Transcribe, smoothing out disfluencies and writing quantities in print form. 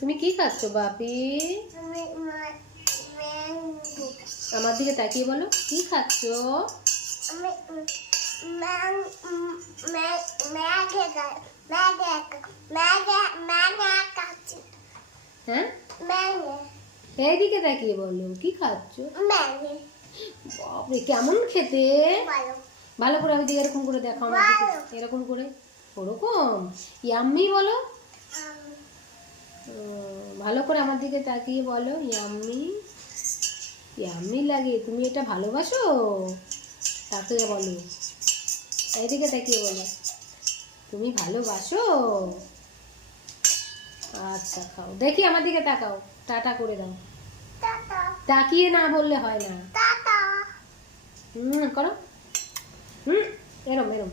তুমি কি খাচ্ছ বাপি? আমার দিকে তাকিয়ে বলো কি খাচ্ছ? হ্যাঁ, এইদিকে তাকিয়ে বলো কি খাচ্ছ? বাপরে কেমন খেতে! ভালো করে আমি দিকে এরকম করে দেখো আমার দিকে, এরকম করে, ওরকম ইয়াম্মি বলো। ভালো করে আমার দিকে তাকিয়ে বলো ইয়াম্মি। ইয়াম্মি লাগে। তুমি এটা ভালোবাসো? তাকিয়ে বলো, এইদিকে তাকিয়ে বলো তুমি ভালোবাসো। আচ্ছা খাও, দেখি আমার দিকে তাকাও, টাটা করে দাও। তাকিয়ে না বললে হয় না। করো, এরম এরম।